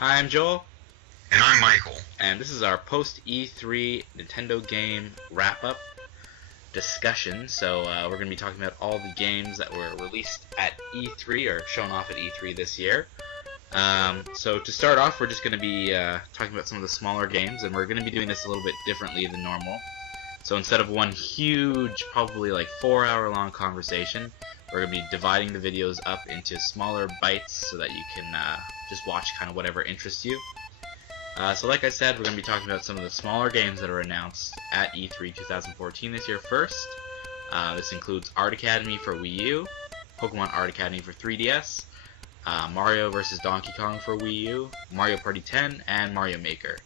Hi, I'm Joel, And I'm Michael. and this is our post-E3 Nintendo game wrap-up discussion. So we're going to be talking about all the games that were released at E3 or shown off at E3 this year. So to start off, we're just going to be talking about some of the smaller games, and we're going to be doing this a little bit differently than normal. So instead of one huge, probably like 4-hour-long conversation, we're going to be dividing the videos up into smaller bites so that you can just watch kind of whatever interests you. So like I said, we're going to be talking about some of the smaller games that were announced at E3 2014 this year first. This includes Art Academy for Wii U, Pokemon Art Academy for 3DS, Mario vs. Donkey Kong for Wii U, Mario Party 10, and Mario Maker.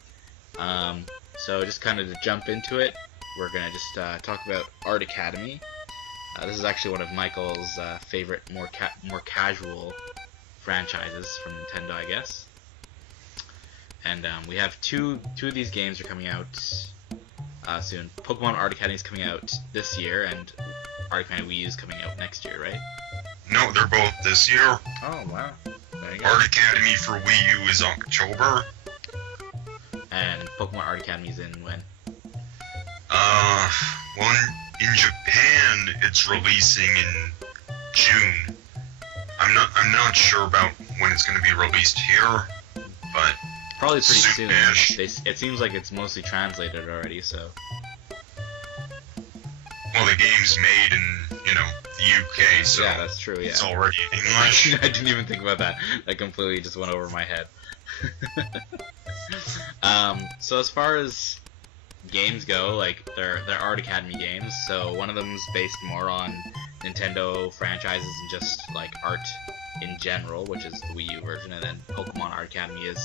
So just kind of to jump into it, we're going to just talk about Art Academy. This is actually one of Michael's favorite, more casual franchises from Nintendo, I guess. And we have two of these games are coming out soon. Pokemon Art Academy is coming out this year, and Art Academy Wii U is coming out next year, right? No, they're both this year. Oh, wow. There you go. Art Academy for Wii U is October. And Pokemon Art Academy is in when? Well, in Japan, it's releasing in June. I'm not sure about when it's going to be released here, but Probably pretty soon. soon-ish. It seems like it's mostly translated already, so. Well, the game's made in, the UK, so Yeah, that's true, yeah. it's already in English. I didn't even think about that. That completely just went over my head. So as far as games go, like they're Art Academy games. So one of them's based more on Nintendo franchises and just like art in general, which is the Wii U version, and then Pokemon Art Academy is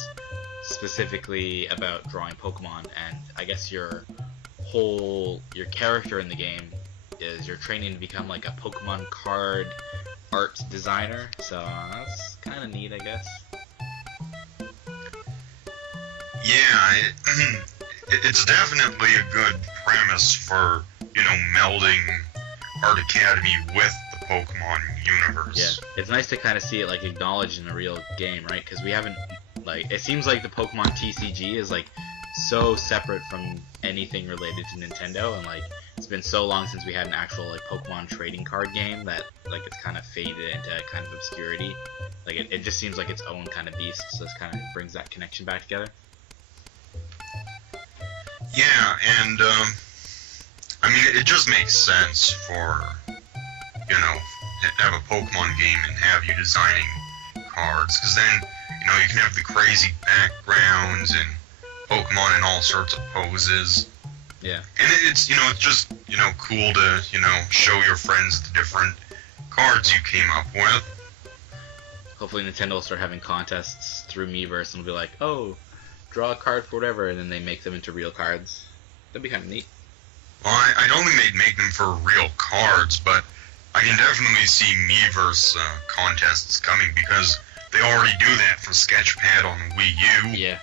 specifically about drawing Pokemon. And I guess your character in the game is you're training to become like a Pokemon card art designer. So that's kind of neat, I guess. Yeah, it's definitely a good premise for, melding Art Academy with the Pokemon universe. Yeah, it's nice to kind of see it like acknowledged in a real game, right? Because we haven't, like, it seems like the Pokemon TCG is like so separate from anything related to Nintendo, and like it's been so long since we had an actual like Pokemon trading card game that like it's kind of faded into kind of obscurity. Like it just seems like its own kind of beast, so this kind of brings that connection back together. Yeah, and it just makes sense for, have a Pokemon game and have you designing cards, because then, you can have the crazy backgrounds and Pokemon in all sorts of poses. Yeah. And it's, it's just, cool to, show your friends the different cards you came up with. Hopefully Nintendo will start having contests through Miiverse and will be like, oh, draw a card for whatever, and then they make them into real cards. That'd be kind of neat. Well, I don't think they'd make them for real cards, but I can definitely see Miiverse contests coming, because they already do that for Sketchpad on Wii U. Yeah.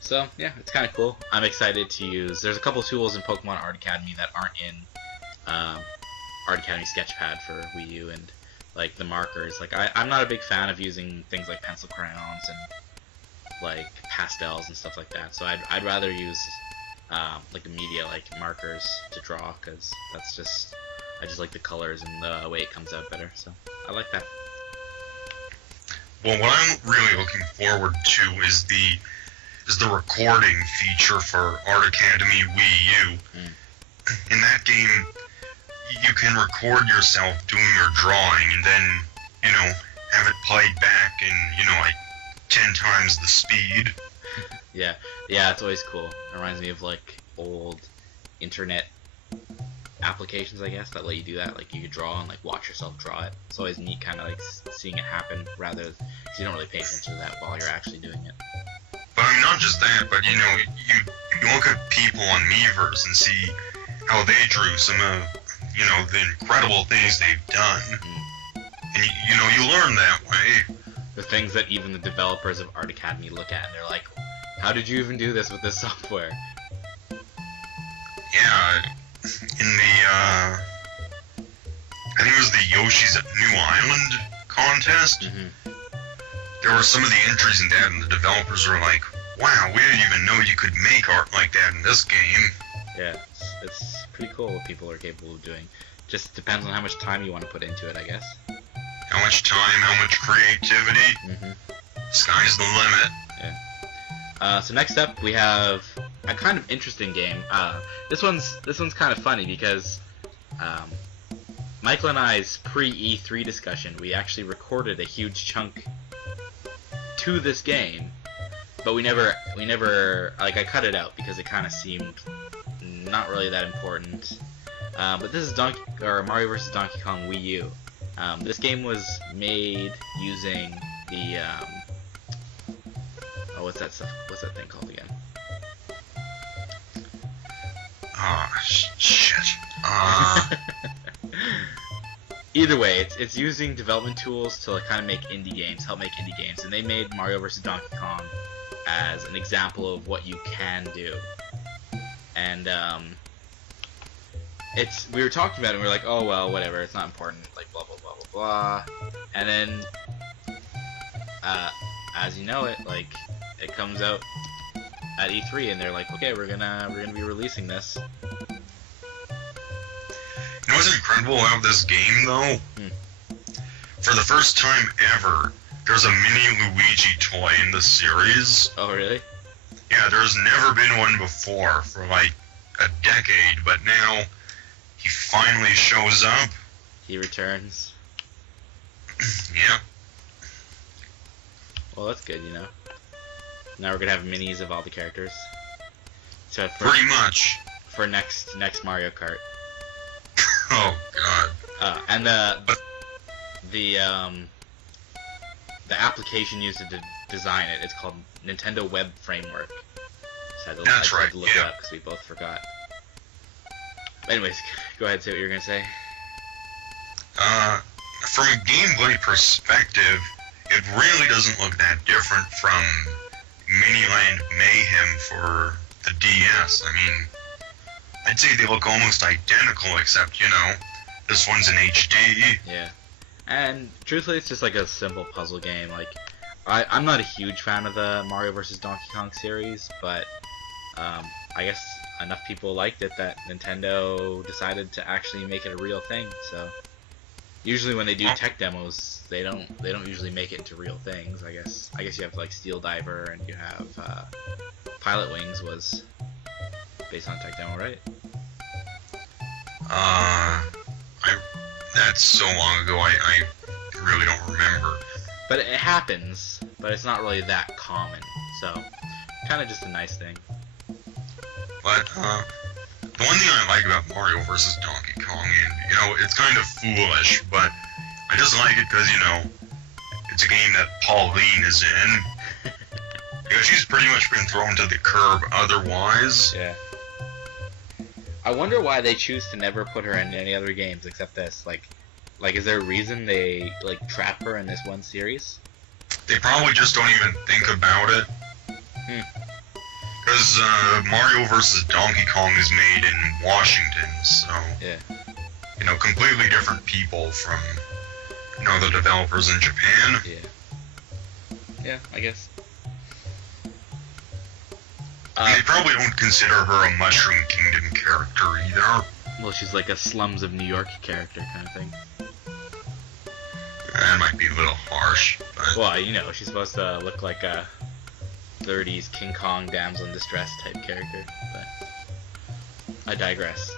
So, yeah, it's kind of cool. I'm excited to use... There's a couple tools in Pokemon Art Academy that aren't in Art Academy Sketchpad for Wii U, and, like, the markers. Like, I'm not a big fan of using things like pencil crayons and, like, pastels and stuff like that. So I'd rather use, like, media, like, markers to draw, because that's just... I just like the colors and the way it comes out better, so I like that. Well, what I'm really looking forward to is the recording feature for Art Academy Wii U. In that game, you can record yourself doing your drawing and then, have it played back in, like 10 times the speed. Yeah, it's always cool. It reminds me of like old internet applications, I guess, that let you do that. Like you could draw and like watch yourself draw it. It's always neat, kind of like seeing it happen, rather because you don't really pay attention to that while you're actually doing it. But not just that, but you look at people on Miiverse and see how they drew some of the incredible things they've done, and you learn that way. The things that even the developers of Art Academy look at and they're like, how did you even do this with this software? Yeah, in the I think it was the Yoshi's New Island contest. there were some of the entries in that, and the developers were like, "Wow, we didn't even know you could make art like that in this game." Yeah, it's pretty cool what people are capable of doing. Just depends on how much time you want to put into it, I guess. How much time, how much creativity. Mm-hmm. Sky's the limit. Yeah. So next up we have a kind of interesting game. This one's kind of funny because Michael and I's pre-E3 discussion, we actually recorded a huge chunk to this game, but we never like, I cut it out because it kind of seemed not really that important. But this is Mario vs. Donkey Kong Wii U. This game was made using the what's that thing called again? Shit. Either way, it's using development tools to like, kind of make indie games, help make indie games, and they made Mario vs. Donkey Kong as an example of what you can do. And we were talking about it, and we were like, oh well, whatever, it's not important, like blah blah blah blah blah. And then, as you know it, like, it comes out at E3, and they're like, okay, we're gonna be releasing this. You know what's incredible about this game, though? For the first time ever, there's a mini Luigi toy in the series. Oh, really? Yeah, there's never been one before for like a decade, but now he finally shows up. He returns. Yeah. Well, that's good, you know. Now we're gonna have minis of all the characters. So pretty much. For next Mario Kart. Oh God. And the application used to design it, it's called Nintendo Web Framework. So I had to look it up because we both forgot. Anyways, go ahead, say what you were gonna say. From a gameplay perspective, it really doesn't look that different from Miniland Mayhem for the DS. I mean, I'd say they look almost identical, except, you know, this one's in HD. Yeah. And truthfully, it's just like a simple puzzle game. Like, I'm not a huge fan of the Mario vs. Donkey Kong series, but I guess enough people liked it that Nintendo decided to actually make it a real thing. So usually when they do tech demos, they don't usually make it into real things. I guess you have like Steel Diver, and you have Pilot Wings was based on tech demo, right? That's so long ago, I really don't remember. But it happens, but it's not really that common, so kind of just a nice thing. But the one thing I like about Mario vs. Donkey Kong, and you know, it's kind of foolish, but I just like it because, you know, it's a game that Pauline is in. You know, she's pretty much been thrown to the curb otherwise. Yeah. I wonder why they choose to never put her in any other games except this. Like, is there a reason they like trap her in this one series? They probably just don't even think about it. Because Mario vs. Donkey Kong is made in Washington, so yeah, you know, completely different people from, you know, the developers in Japan. Yeah, I guess. They probably don't consider her a Mushroom Kingdom character either. Well, she's like a Slums of New York character kind of thing. That might be a little harsh, but... Well, you know, she's supposed to look like a 30s King Kong damsel in distress type character, but I digress.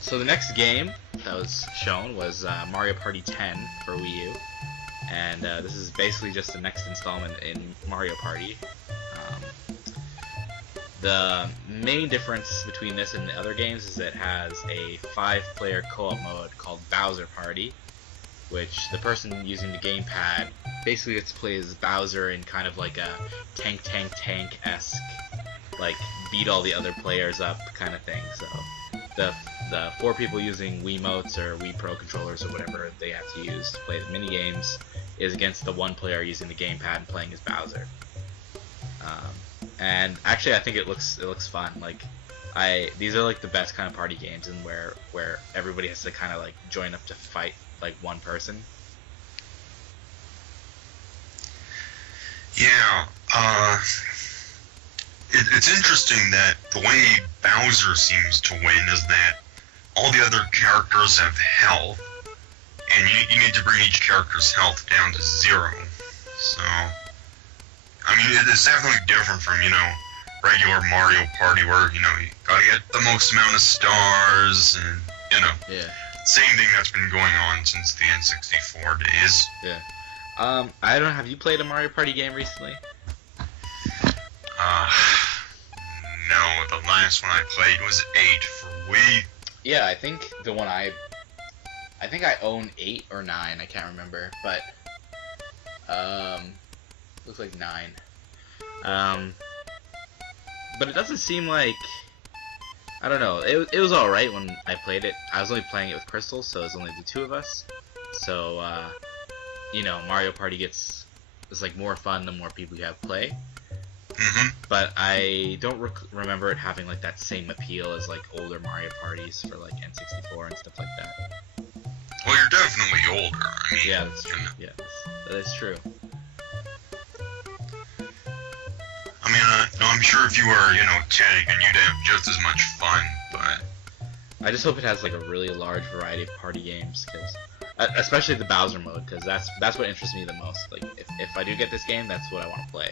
So the next game that was shown was Mario Party 10 for Wii U, and this is basically just the next installment in Mario Party. The main difference between this and the other games is that it has a 5-player co-op mode called Bowser Party, which the person using the gamepad basically gets to play as Bowser in kind of like a tank-esque, like beat all the other players up kind of thing. So the 4 people using Wiimotes or Wii Pro controllers or whatever they have to use to play the mini games is against the 1 player using the gamepad and playing as Bowser. And actually, I think it looks fun. Like, these are like the best kind of party games, and where everybody has to kind of like join up to fight like one person. Yeah, it's interesting that the way Bowser seems to win is that all the other characters have health, and you need to bring each character's health down to 0. So, I mean, it's definitely different from, regular Mario Party where, you gotta get the most amount of stars, and, Yeah. same thing that's been going on since the N64 days. Yeah. I don't know, have you played a Mario Party game recently? No, the last one I played was 8 for Wii. Yeah, I think the one I think I own 8 or 9, I can't remember, but looks like 9. But it doesn't seem like, I don't know, it was alright when I played it. I was only playing it with Crystal, so it was only the 2 of us. So, Mario Party is like more fun the more people you have play. Mm-hmm. But I don't remember it having like that same appeal as like older Mario parties for like N64 and stuff like that. Well, you're definitely older. I mean, Yeah, that's true. Yeah, that is true. I mean, I'm sure if you were, 10, and you'd have just as much fun, but I just hope it has like a really large variety of party games, cause especially the Bowser mode, because that's what interests me the most. Like, if I do get this game, that's what I want to play.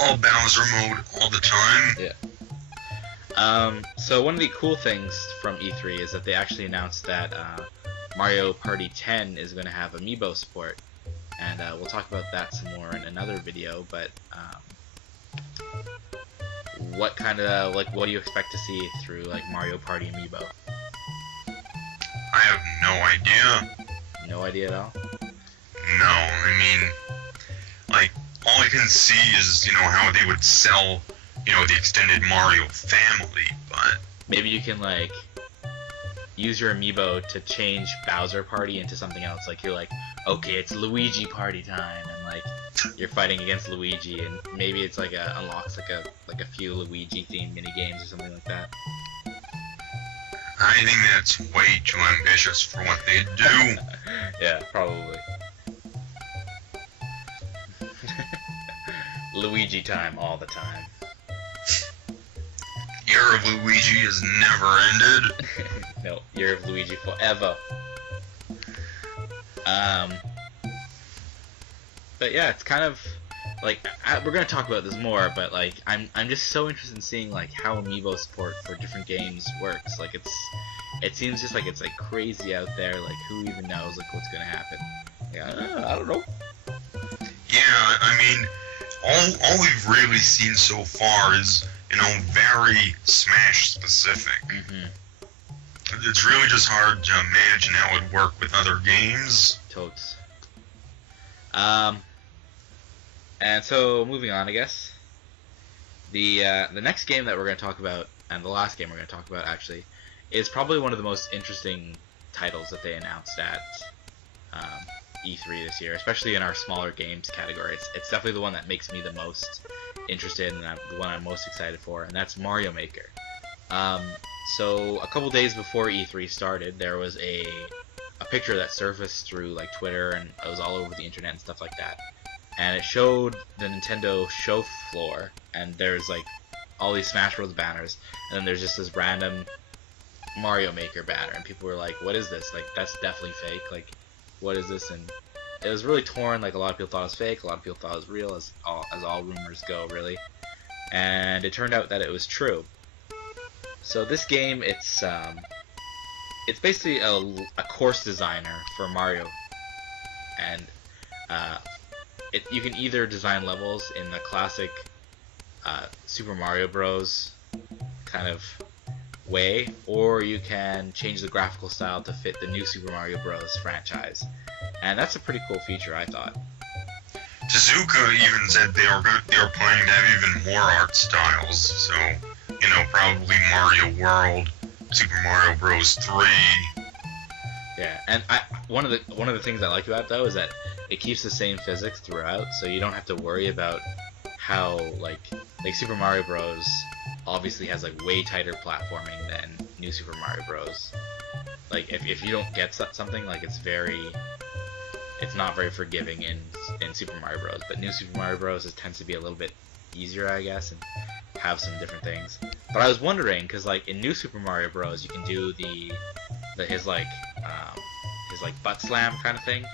all Bowser mode all the time. Yeah. So one of the cool things from E3 is that they actually announced that Mario Party 10 is going to have amiibo support, and we'll talk about that some more in another video. But what do you expect to see through like Mario Party amiibo? I have no idea. No idea at all? No, I mean, like, all I can see is, how they would sell, the extended Mario family, but Maybe you can like use your amiibo to change Bowser Party into something else. Like you're like, okay, it's Luigi Party time, and like you're fighting against Luigi, and maybe it's like unlocks like a few Luigi themed mini games or something like that. I think that's way too ambitious for what they do. Yeah, probably. Luigi time all the time. Year of Luigi has never ended. No, Year of Luigi forever. But yeah, it's kind of like we're gonna talk about this more, but like I'm just so interested in seeing like how amiibo support for different games works. Like it seems just like it's like crazy out there. Like who even knows like what's gonna happen? Yeah, I don't know. Yeah, I mean, all we've really seen so far is, very Smash specific. Mm-hmm. It's really just hard to imagine how it would work with other games. Totes. And so moving on, I guess. The next game that we're going to talk about, and the last game we're going to talk about actually, is probably one of the most interesting titles that they announced at E3 this year, especially in our smaller games category. It's definitely the one that makes me the most interested and the one I'm most excited for, and that's Mario Maker. So a couple days before E3 started, there was a picture that surfaced through like Twitter, and it was all over the internet and stuff like that. And it showed the Nintendo show floor, and there's like all these Smash Bros. Banners, and then there's just this random Mario Maker banner, and people were like, "What is this? Like, that's definitely fake. Like, what is this?" And it was really torn. Like, a lot of people thought it was fake, a lot of people thought it was real, as all rumors go, really. And it turned out that it was true. So this game, it's basically a course designer for Mario, and you can either design levels in the classic Super Mario Bros. Kind of way, or you can change the graphical style to fit the new Super Mario Bros. Franchise, and that's a pretty cool feature, I thought. Tezuka even said they were planning to have even more art styles, so probably Mario World, Super Mario Bros. 3. Yeah, and one of the things I like about it though is that it keeps the same physics throughout, so you don't have to worry about how like Super Mario Bros. Obviously has like way tighter platforming than New Super Mario Bros. Like if you don't get something, like it's very it's not very forgiving in Super Mario Bros. But New Super Mario Bros. It tends to be a little bit easier, I guess, and have some different things. But I was wondering, because like in New Super Mario Bros. You can do his butt slam kind of thing.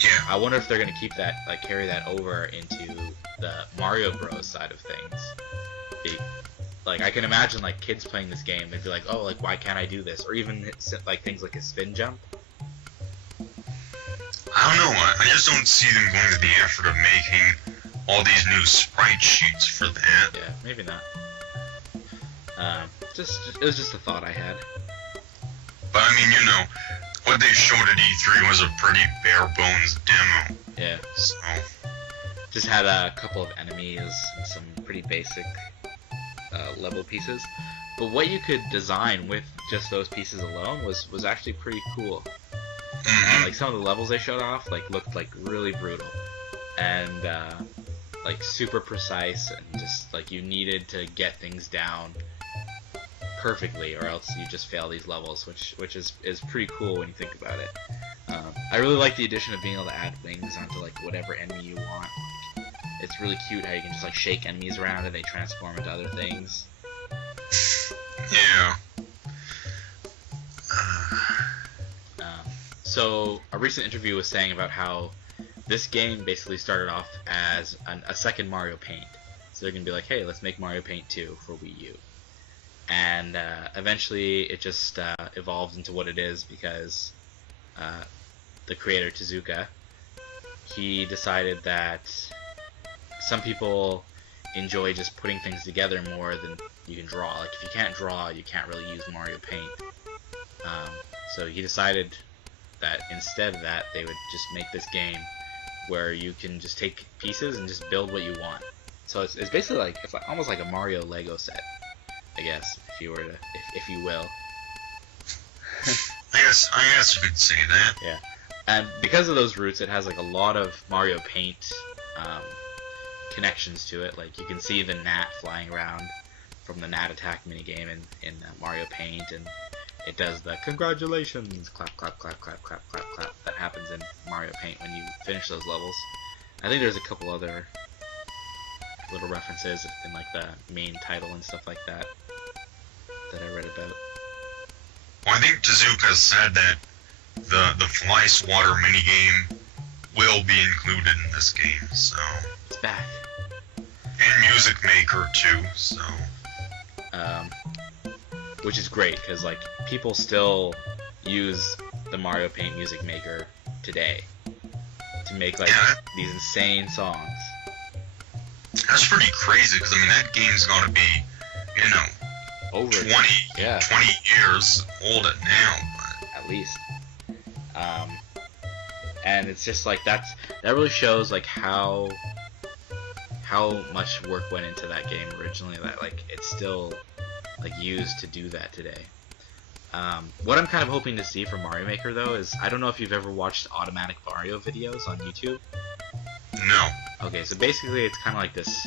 Yeah. I wonder if they're gonna keep that, like carry that over into the Mario Bros. Side of things. Like I can imagine like kids playing this game, they'd be like, oh, like why can't I do this? Or even like things like a spin jump. I don't know. I just don't see them going to the effort of making all these new sprite sheets for that. Yeah, maybe not. It was just a thought I had. But I mean, what they showed at E3 was a pretty bare bones demo. Yeah. So. Just had a couple of enemies and some pretty basic level pieces. But what you could design with just those pieces alone was actually pretty cool. Mm-hmm. Like some of the levels they showed off looked like really brutal and like super precise, and just like you needed to get things down perfectly or else you just fail these levels, which is pretty cool when you think about it. I really like the addition of being able to add wings onto like whatever enemy you want. Like, it's really cute how you can just like shake enemies around and they transform into other things. Yeah. So a recent interview was saying about how this game basically started off as a second Mario Paint. So they're gonna be like, hey, let's make Mario Paint 2 for Wii U. And eventually it just evolved into what it is because the creator, Tezuka, he decided that some people enjoy just putting things together more than you can draw. Like, if you can't draw, you can't really use Mario Paint. So he decided that instead of that, they would just make this game where you can just take pieces and just build what you want. So it's basically like, it's like almost like a Mario Lego set, I guess, if you were to, if you will. I guess you could say that. Yeah. And because of those roots, it has like a lot of Mario Paint connections to it. Like you can see the gnat flying around from the gnat attack minigame in Mario Paint, and it does the congratulations, clap, clap, clap, clap, clap, clap, clap, that happens in Mario Paint when you finish those levels. I think there's a couple other little references in like the main title and stuff like that I read about. Well, I think Tezuka said that the fly swatter minigame will be included in this game, so. It's back. And Music Maker too, so. Which is great, because like people still use the Mario Paint Music Maker today to make like these insane songs. That's pretty crazy, because I mean that game's gotta be, over 20 years old at now. But. At least. And it's just like that really shows like how much work went into that game originally, that like it's still like used to do that today. What I'm kind of hoping to see from Mario Maker though is, I don't know if you've ever watched Automatic Mario videos on YouTube. No. Okay, so basically it's kind of like this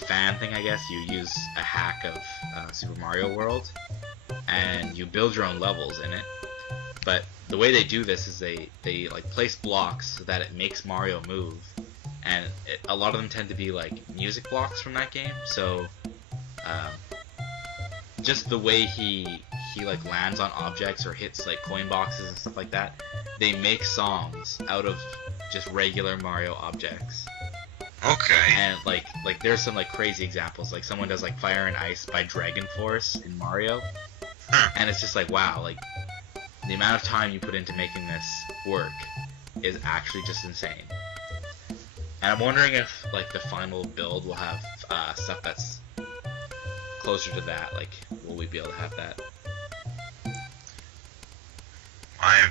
fan thing, I guess. You use a hack of Super Mario World, and you build your own levels in it. But the way they do this is they like place blocks so that it makes Mario move, and a lot of them tend to be like music blocks from that game. So just the way he like lands on objects or hits like coin boxes and stuff like that, they make songs out of just regular Mario objects. Okay. And like there's some like crazy examples, like someone does like Fire and Ice by Dragon Force in Mario, and it's just like, wow, like the amount of time you put into making this work is actually just insane. And I'm wondering if like the final build will have stuff that's closer to that. Like, will we be able to have that? I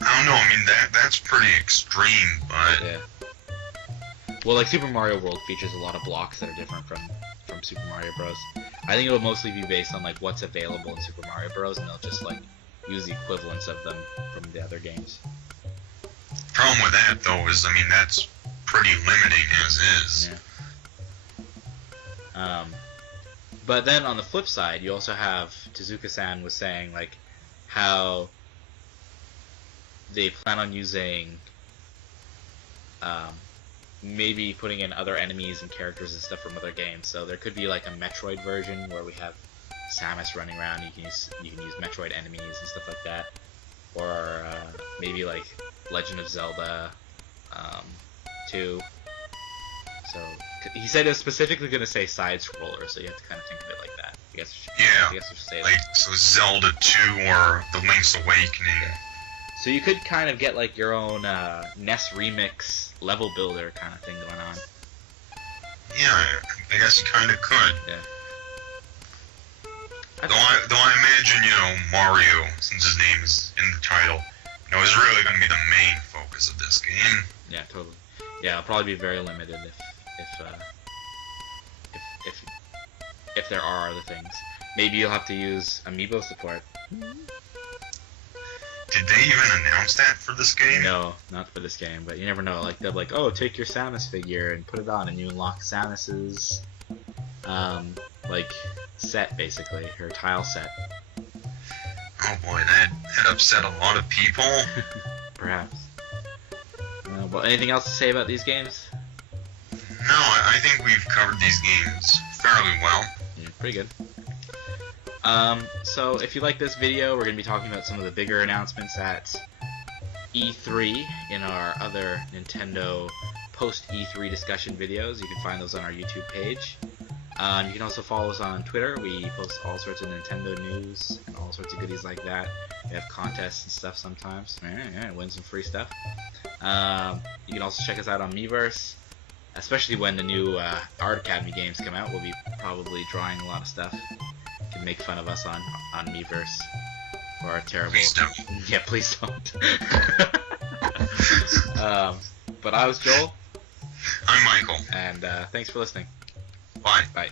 don't know. I mean that's pretty extreme, but. Yeah. Well, like Super Mario World features a lot of blocks that are different from Super Mario Bros. I think it'll mostly be based on like what's available in Super Mario Bros. And they'll just like use the equivalents of them from the other games. Problem with that though is, I mean, that's pretty limiting as is. Yeah. But then on the flip side, you also have Tezuka-san was saying like how they plan on using, maybe putting in other enemies and characters and stuff from other games. So there could be like a Metroid version where we have Samus running around. You can use Metroid enemies and stuff like that, or maybe like Legend of Zelda 2. So he said it was specifically going to say side scroller, so you have to kind of think of it like that. I guess we should say like that. So Zelda 2 or The Link's Awakening. Yeah. So you could kind of get like your own NES remix level builder kind of thing going on. Yeah, I guess you kind of could. Yeah. Though I imagine, Mario, since his name is in the title, is really going to be the main focus of this game. Yeah, totally. Yeah, it'll probably be very limited if there are other things. Maybe you'll have to use amiibo support. Did they even announce that for this game? No, not for this game, but you never know. Like, they'll be like, oh, take your Samus figure and put it on, and you unlock Samus's, set, basically, her tile set. Oh boy, that upset a lot of people. Perhaps. Well, anything else to say about these games? No, I think we've covered these games fairly well. Yeah, pretty good. So if you like this video, we're going to be talking about some of the bigger announcements at E3 in our other Nintendo post-E3 discussion videos. You can find those on our YouTube page. You can also follow us on Twitter. We post all sorts of Nintendo news and all sorts of goodies like that. We have contests and stuff sometimes. Win some free stuff. You can also check us out on Miiverse, especially when the new Art Academy games come out. We'll be probably drawing a lot of stuff. You can make fun of us on Miiverse for our terrible... Please don't. Yeah, please don't. But I was Joel. I'm Michael. And thanks for listening. Bye. Bye.